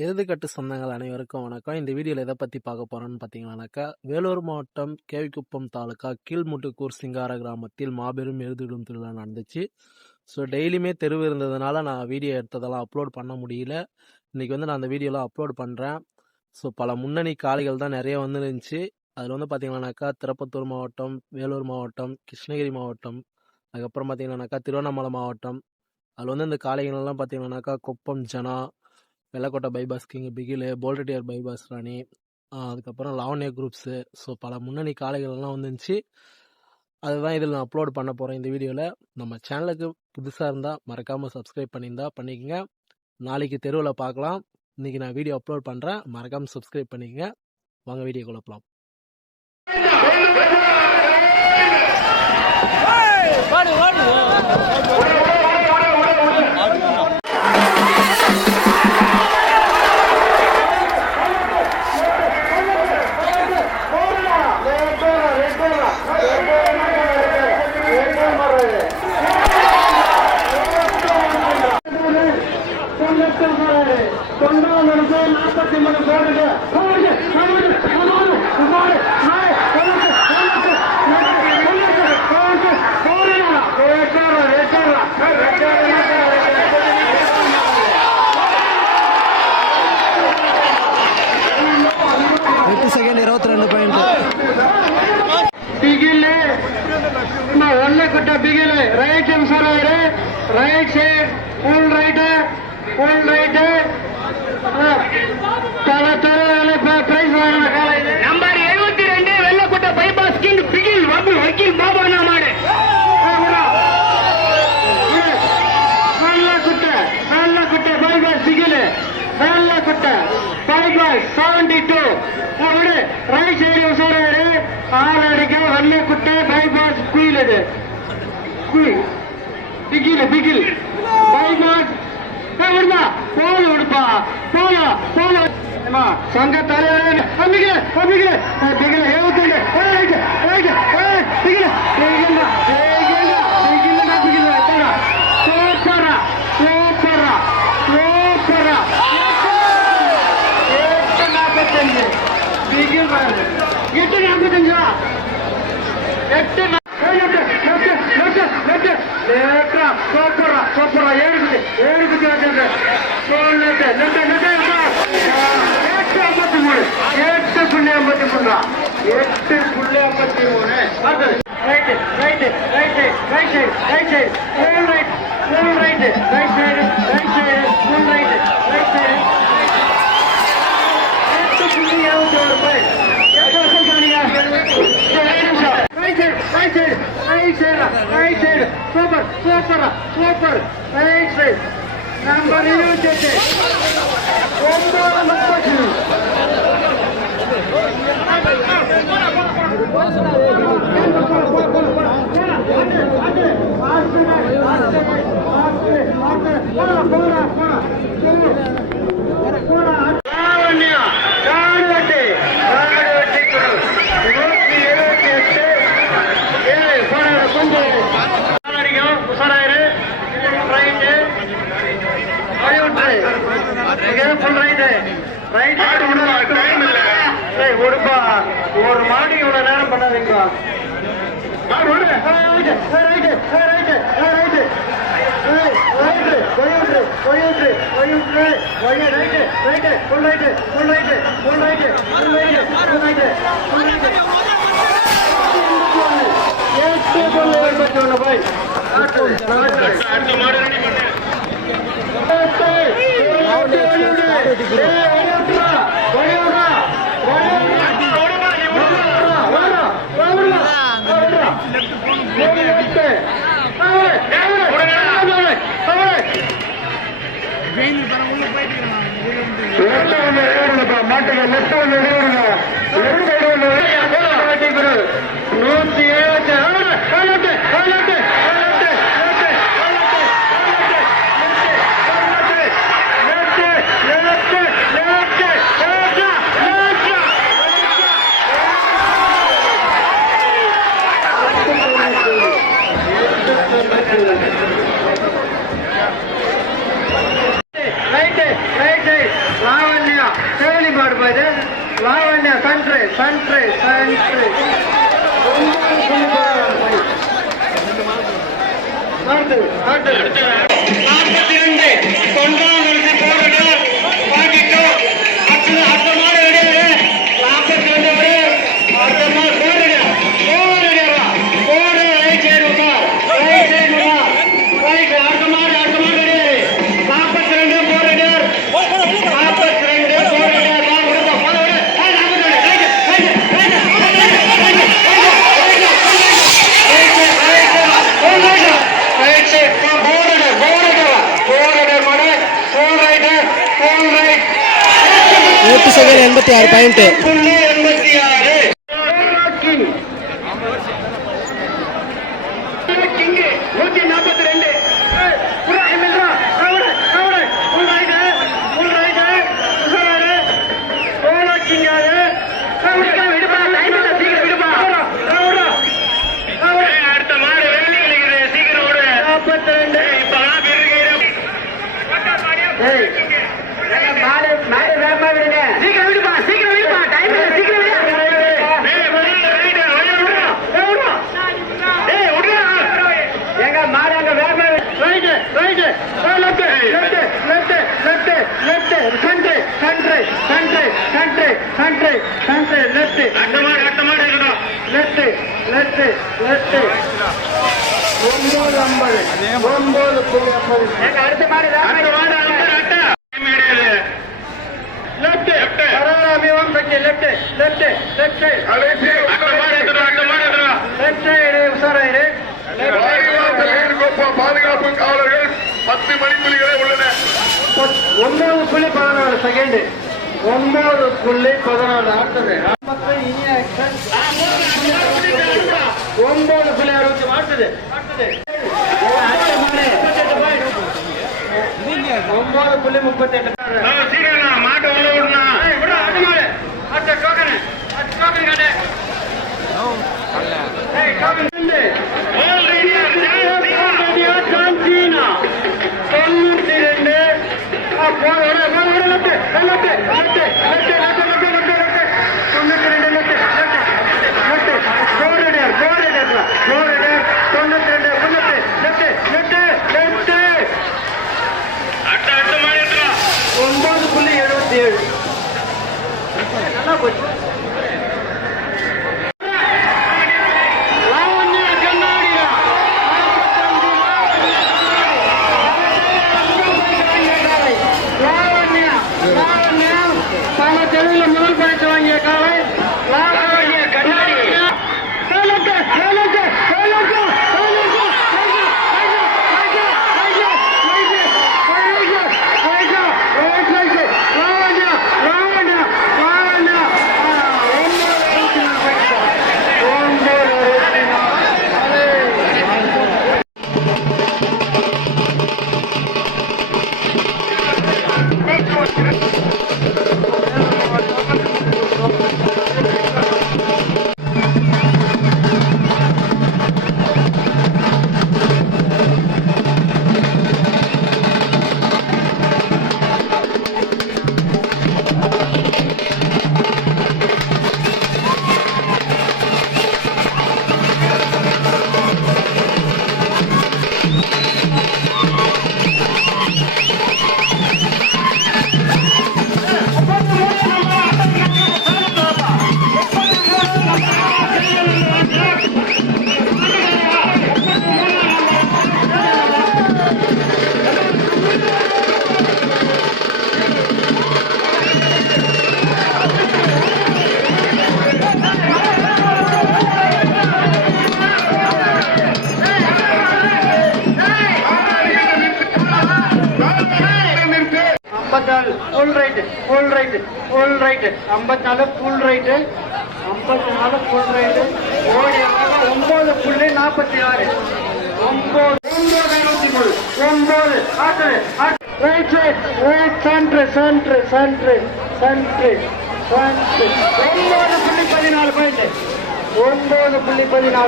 இறுதிக்கட்டு சொந்தங்கள் அனைவருக்கும் வணக்கம். இந்த வீடியோவில் எதை பற்றி பார்க்க போகிறோன்னு பார்த்தீங்கன்னாக்கா, வேலூர் மாவட்டம் கேவிக்குப்பம் தாலுக்கா கீழ்முட்டுக்கூர் சிங்கார கிராமத்தில் மாபெரும் எருதிடும் திருவிழா நடந்துச்சு. ஸோ டெய்லியுமே தெருவு இருந்ததுனால நான் வீடியோ எடுத்ததெல்லாம் அப்லோட் பண்ண முடியல. இன்றைக்கி நான் அந்த வீடியோலாம் அப்லோட் பண்ணுறேன். ஸோ பல முன்னணி காளைகள் தான் நிறைய வந்துருந்துச்சு. அதில் பார்த்தீங்கன்னாக்கா திருப்பத்தூர் மாவட்டம், வேலூர் மாவட்டம், கிருஷ்ணகிரி மாவட்டம், அதுக்கப்புறம் பார்த்தீங்கன்னாக்கா திருவண்ணாமலை மாவட்டம். அதில் இந்த காளைகள்லாம் பார்த்தீங்கன்னாக்கா குப்பம் ஜனா, வெள்ளக்கோட்டை பைபாஸ் கிங் பிகிலு, போல்ரெட்டியார் பைபாஸ் ராணி, அதுக்கப்புறம் லாவண்யா குரூப்ஸு. ஸோ பல முன்னணி காளைகள்லாம் வந்துருந்துச்சு. அதுதான் இதில் நான் அப்லோட் பண்ண போகிறேன் இந்த வீடியோவில். நம்ம சேனலுக்கு புதுசாக இருந்தால் மறக்காமல் சப்ஸ்கிரைப் பண்ணிக்கங்க. நாளைக்கு தெருவில் பார்க்கலாம். இன்றைக்கி நான் வீடியோ அப்லோட் பண்ணுறேன், மறக்காமல் சப்ஸ்கிரைப் பண்ணிக்கங்க. வாங்க வீடியோ குழப்பலாம். செகண்ட் 22 பாயிண்ட் பிகிலே ஒன்னக்குட்ட பிகிலே ரைட் சைடு சொல்லுவாரு. Right side full right prize வாங்கின காலை நம்பர் 72 வெள்ளக்குட்ட பைபாஸ் கிங் பிகில் வக்கீல் பாபானா மாடு. வெள்ளக்குட்ட பைபாஸ் பிகில் வெள்ளக்குட்ட பைபாஸ் 72 ரைட் சைடு சொல்றாரு. ஆறடிக்க வெள்ளக்குட்ட பைபாஸ் குயில் இது பிகில் பைபாஸ் போல விடுப்பா போல சங்க தலைவர் சூப்பர் நம்பர் 28 ஒரு மாடி இவ்வளவு நேரம் பண்ணாதீங்க. ரைட் சன்று சன்று சன்று 8 செகண்ட் 86 பாயிண்ட். பாதுகாப்பு காவலர்கள் 10 மணித்துளிகளே உள்ளன. 9.14 செகண்ட் 9.14 அடுத்தது 9.60 அடுத்தது 9.38 மாட்டு உள்ள விடணும். full right, full right, full right, 54 full right, 54 full right, ஓடி 9.46 9 right side, right center, center, center, center, center 9.14 point 9.14